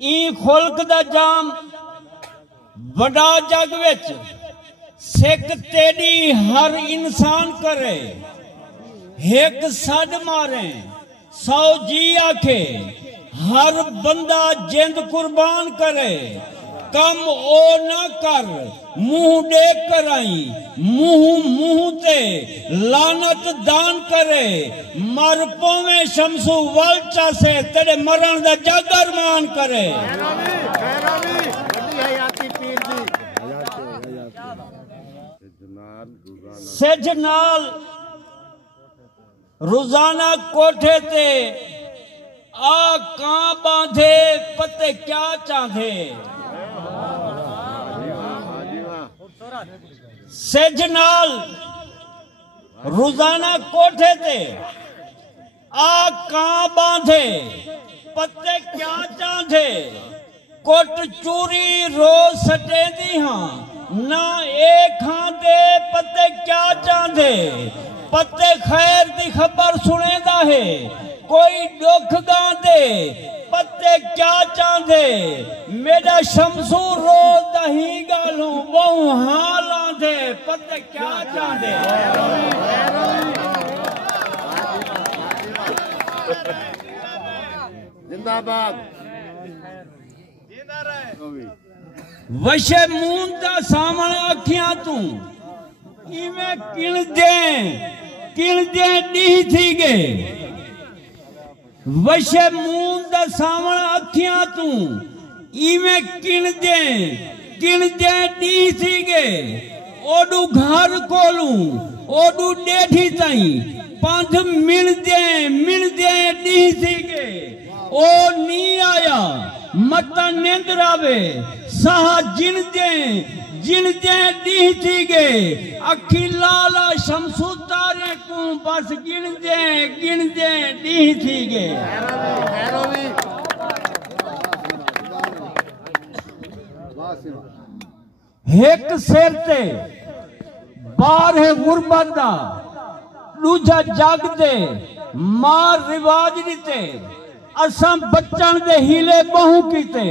ई खुल्क दा जाम वड़ा जग विच सिख तेरी हर इंसान करे, एक सड मारे 100 जी आखे, हर बंदा जिंद कुर्बान करे। कम ओ ना कर मुंह देख कर आई, मुंह मुंह ते लानत दान करे। मर पोवे शमसू वल चासे तेरे मरण दा जग अरमान करे। सिज नाल रोजाना कोठे ते आ कां बांधे पते क्या चांधे। सिज नाल रोजाना कोठे ते आ कां बांधे पते क्या चांधे। कोट चूरी रोज सटेंदी हां ना एक हां दे पते क्या चांधे। पते खैर दी खबर सुनेदा है कोई दुख गांदे पते क्या चांधे। मेरा शमसू रोज दही गालू बहु हां लांदे पते क्या चांधे। जिंदाबाद वशे मून दा सामने अखियां तू इवें किण दे डी थी गए। वशे मून दा सामने अखियां तू इवें किण दे डी थी गए। ओडू घर कोलू ओडू डेठी ताई पंध मिण दे डी थी गए। ओ नी आया मता निंद्रावे साह जिन दे डी थी गए। अखी लाला शमसू तारे को बस गिन दे डी थी गए। एक सिर ते बार है गुरबत दा दूजा जग दे मार रिवाज दिते। असम बच्चन दे हीले बहु कीते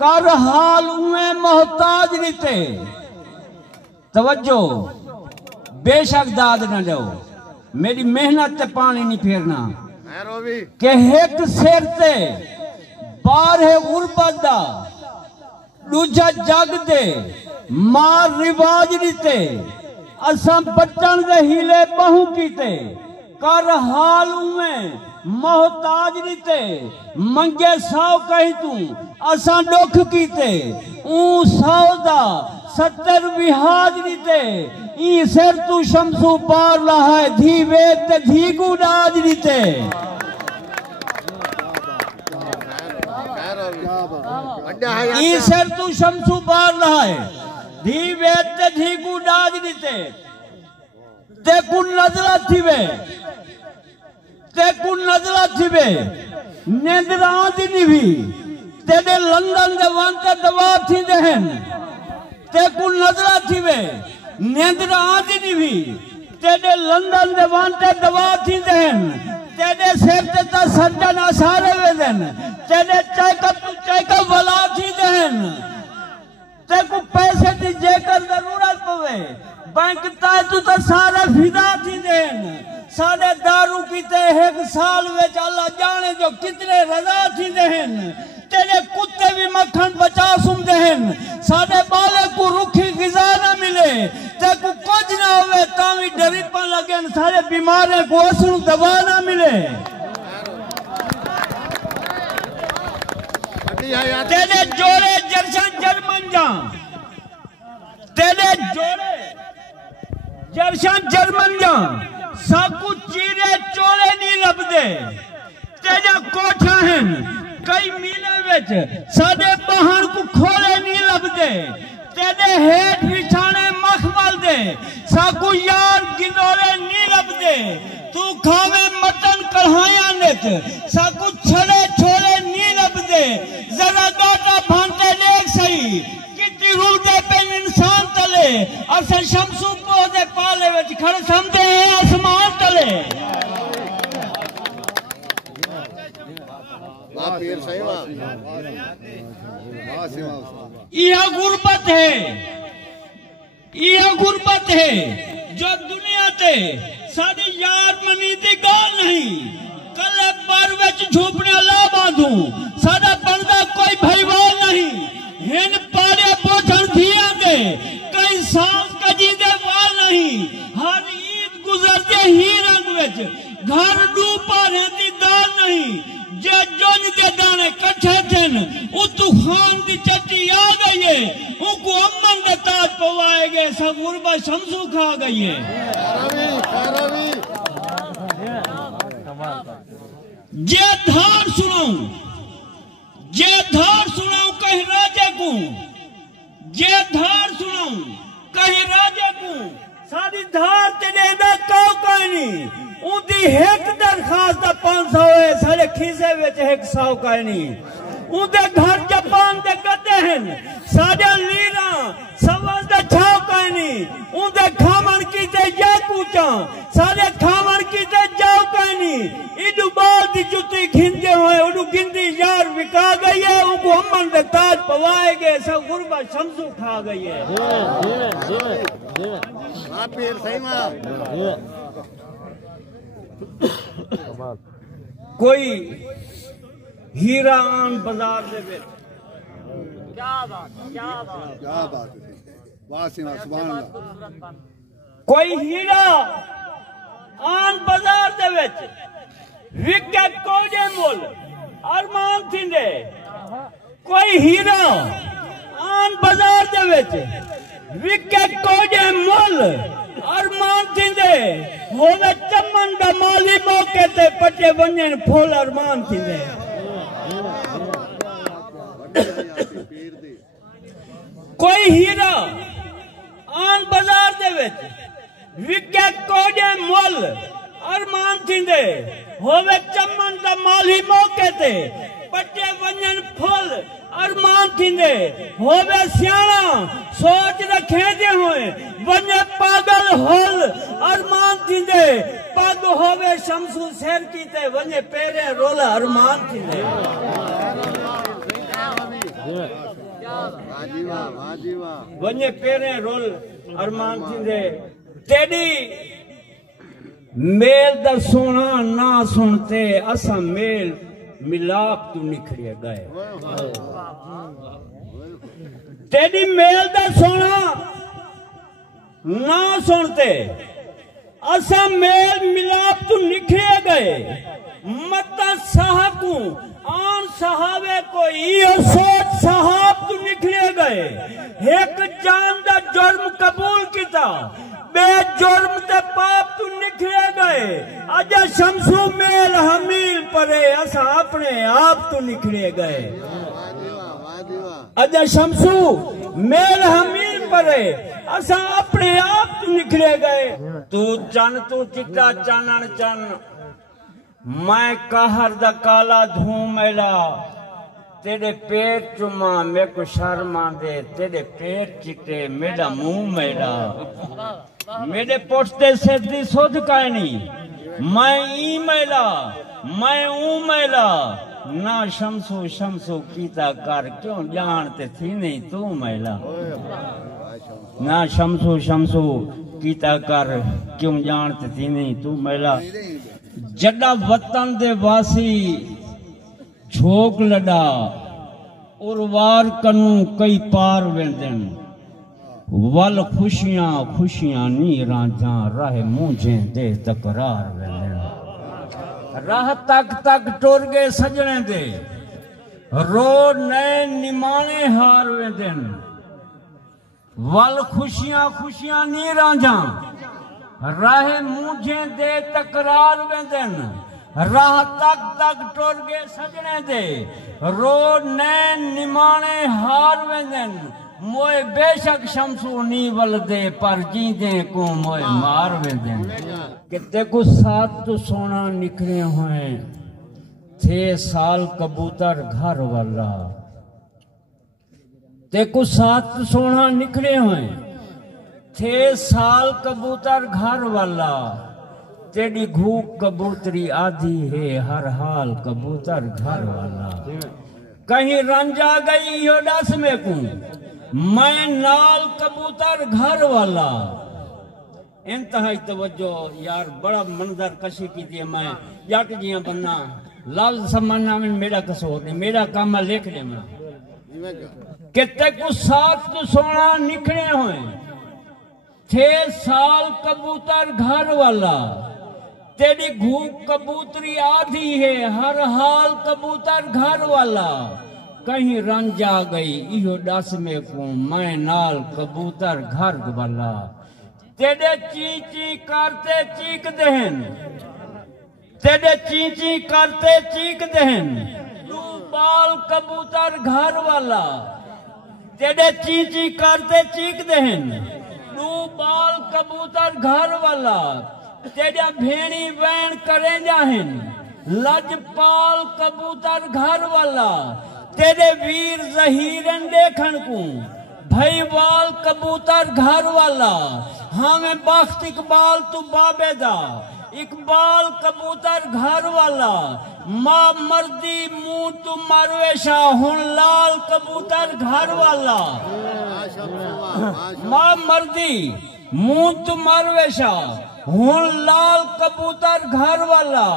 कर हाल उए मोहताज दिते। तवज्जो बेशक दाद न दो मेरी मेहनत ते पानी नहीं फेरना के एक सिर ते बार है गुरबत दा दूजा जग दे मार रिवाज दिते। असम बच्चन दे हीले बहु कीते कर हाल उए मोहताज दिते। मंगे 100 कही तू असा दुख कीते ऊ 100 दा 70 विहाज दिते। ई सिर तू शमसू पार लहाए धी वेद ते धी को डाज दिते। ई सिर तू शमसू पार लहाए धी वेद ते धी को डाज दिते। ते को नजरा थिवे निंद्रा दी निवी तेरे लंदन दे वांटे दवा थी देहन। ते को नजरा थिवे निंद्रा दी निवी तेरे लंदन दे वांटे दवा थी देहन। तेरे सिर ते ता सज्जन असारे वेदन तेरे चायका वला थी देहन। ते को पैसे दी जेकर जरूरत पवे बैंक ता तू तो सारे फिदा थी देन। साढ़े दारू पीते 1 साल में अल्लाह जाने जो कितने रजा थी देन। तेरे कुत्ते भी मक्खन बचा सुम देन। साढ़े बाले को रुखी गिजा न मिले ते को कुछ ना होवे तावी डरीपन लगे। सारे बीमारे को असलू दवा न मिले। तेरे जोड़े जर्शन जर्मन जा तेरे जोड़े जर्शन जर्मन जा साकू चीरे चोले नहीं लभदे। तेजा कोठा हैं कई मीले विच साडे बहन को खोले नहीं लभदे। तेरे हेठ बिछाने मखमल दे साकू यार गिनोले नहीं लभदे। तू खावे मटन कढ़ाया नित साकू छड़े छोले नहीं लभदे। जरा गाटा भांटे देख सही कितनी रुलदे पे इंसान तले। असा शमसू पौधे पाले विच खड़े समझे आसमान तले। यह गुरबत है जो दुनिया ते साड़ी यार मनी दी गाल नहीं कल पर विच झोपड़ा ला बांधू साडा बनदा कोई भाईवाल नहीं हिन पाड़े पोछण थिया दे कई साल कजी दे वाल नहीं हर ईद गुजरते ही रंग विच घर डू पारे दी दाल नहीं जे जोन दे दाने कट्ठे थिन उ तूफान दी चट्टी आ गई है उनको अमन दा ताज पवाए गए सब गुरबा शमसू खा गई है जे धार सुनाऊं कहीं राजे को जे धार सुनाऊं कहीं राजे को सारी धार तेरे दा काउ कहनी उदी एक दरखास्त 500 है सारे खीसे विच 100 कहनी उदे घर जापान दे कदे हैं साडे लीरा सवाल दा छाव कहनी उदे खामन कीते या कूचा सारे खामन कीते जाओ कहनी इदु बाद दी जुती खिंदे होए उदु गिंदी यार विका गई है उनको अमन दे ताज पवाए गए सब गुरबा शमसू खा गई है कोई हीरा आन बाजार दे विच क्या बात वाह सुभान अल्लाह कोई हीरा आन बाजार दे विच विके कोजे मुल अरमान थिंदे कोई हीरा आन बाजार दे विच विके कोजे मुल अरमान थिंदे होवे चमन दा माली मौके ते पटे वञन फूल अरमान थिंदे कोई हीरा आन बाजार दे विच विके कोजे मुल अरमान थिंदे होवे चमन दा माली मौके ते पटे वञन फूल अरमान थिंदे होवे सियाणा सोच रखे दे होए वने पागल होल अरमान थिंदे पग होवे शमसू सैर कीते वने पेरे रोल अरमान थिंदे वने पेरे रोल अरमान थिंदे तेरी मेल दा सोना ना सुनते असा मेल मिलाप तू निखड़े गए तेरी मेल दा सोना ना सुनते असा मेल मिलाप तू निखड़े गए मता साहबू आन सहावे को यो सोच साहब तू निखड़े गए एक जान दा जुर्म कबूल किता बेजुर्म ते पाप तू निखड़े गए अजा शमसू मेल हमील परे असा अपने आप तू निखड़े गए अजा शमसू मेल हमील परे असा अपने आप तू निखड़े गए तू चन तू चिट्टा चानन चन मैं कहर दा काला धूम मैला तेरे पेट चुमा मेरे को शर्मा दे तेरे पेट चिट्टे मेरा मुंह मैला मेरे पोछते सिर दी सुध कहनी मैं ई मैला मैं ऊ मैला ना शमसू शमसू कीता कर क्यों जानते थी नहीं तू मैला ना शमसू शमसू कीता कर क्यों जानते थी नहीं तू मैला जड़ा वतन दे वासी झोक लड़ा उर्वार कनू कई पार वेंदन वल खुशियां खुशियां नी राजा राह मुझे दे तकरार वेंदन राह तक तक टुर गए सजने दे रो नए निमाने हार वेंदन वल खुशियां खुशियां नी राजा राह मुझे दे तकरार वेंदन राह तक तक टुर गए सजने दे रो नए निमाने हार वेंदन मोए बेशक शमसू नी वल दे पर जींदे को मोए मार वेंदन किते को साथ तो सोना निकले हुए थे साल कबूतर घर वाला ते को साथ तो सोना निकले हुए थे साल कबूतर घर वाला तेरी घूक कबूतरी आधी है हर हाल कबूतर घर वाला। कहीं रंजा गई यो दस में को मैं नाल कबूतर घर वाला। इंतहाई तवज्जो यार, बड़ा मंजर कशी की थी। मैं जट जिया बनना लाल सम्माना में मेरा कसूर नहीं, मेरा काम है लिख देना। कितने कुछ साथ तो सोना निकले हुए 6 साल कबूतर घर वाला। तेरी घूक कबूतरी आधी है हर हाल कबूतर घर वाला। कहीं रंजा गई इहो दस में को मैं नाल कबूतर घर वाला। तेरे ची ची करते चीक दहन, तेरे ची ची करते चीक दहन तू बाल कबूतर घर वाला। तेरे ची ची करते चीक दहन तू बाल कबूतर घर वाला। तेरा भेड़ी वैन करे जाहन लजपाल कबूतर घर वाला। तेरे वीर जहीरन देखन को भईवाल कबूतर घर वाला। हमें बख्त इकबाल तू बाबेदा इकबाल कबूतर घर वाला। माँ मर्दी मुंह तू मारवेशा हुन लाल कबूतर घर वाला। माँ मर्दी मुंह तू मारवेशा हुन लाल कबूतर घर वाला।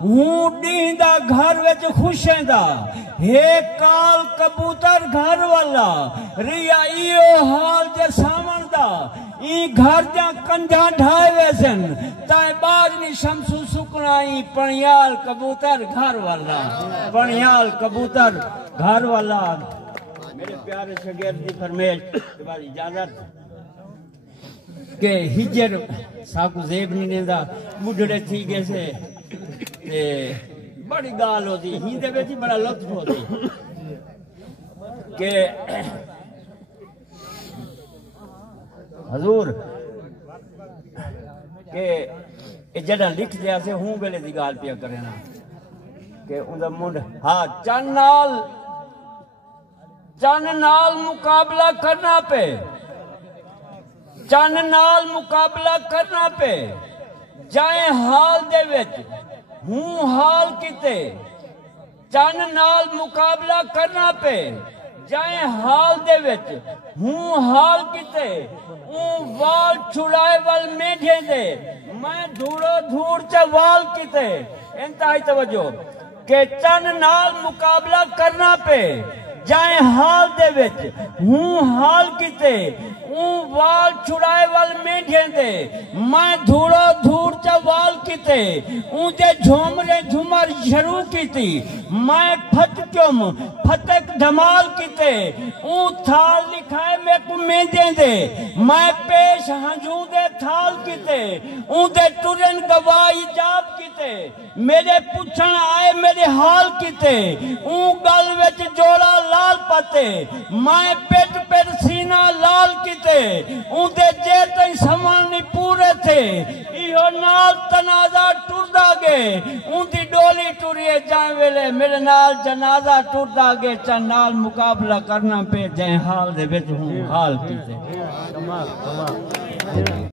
हूं डींदा घर विच खुशेंदा हे काल कबूतर घर वाला। रिया इयो हाल जे सावण दा ई घर जा कंधा ढाए वैसन ताए बाजनी शमसू सुकनाई पणियाल कबूतर घर वाला। पणियाल कबूतर घर वाला। मेरे प्यारे शागिर्द दी फरमाइश तुम्हारी इजाजत के हिजर साकू जेब नहीं देंदा बुढ़ड़े थी गए से बड़ी गाल होती हिंदे में बड़ा लुत्फ होती के हजूर के जड़ा लिख दिया से हूं वेले दी गाल पिया करे ना के उनदा मुंड हाँ चन नाल मुकाबला करना पे। चन नाल मुकाबला करना पे जाए हाल दे विच हूं हाल किते। चन नाल मुकाबला करना पे जाए हाल दे विच हूं हाल किते। ऊं वाल छुड़ाए वाल मेढे दे मैं धूड़ो धूड़ च वाल किते। इंतहाई तवज्जो के चन नाल मुकाबला करना पे जाए हाल दे विच हूं हाल किते। ऊं वाल छुड़ाए वाल मेढे दे मैं धूड़ो धूड़ च वाल किते। ऊं जे झूमरे झूमर शुरू कीती मैं फटक्युम फतक धमाल किते। ऊं थाल लिखाए में को मेंदे दे मैं पेश हंजू दे थाल किते। ऊं दे टुरन गवाही जाब किते मेरे पुछण आए मेरे हाल किते। ऊं गल विच जोड़ा लाल पते मैं पेट पेट सीना लाल किते। उनके जे तई समान नहीं पूरे थे इहो नाल तनाजा टुरदा गे। उनकी डोली टुरिए जाए वेले मेरे नाल जनाजा टुरदा गे। च नाल मुकाबला करना पे जै हाल दे विच हूं हाल किते।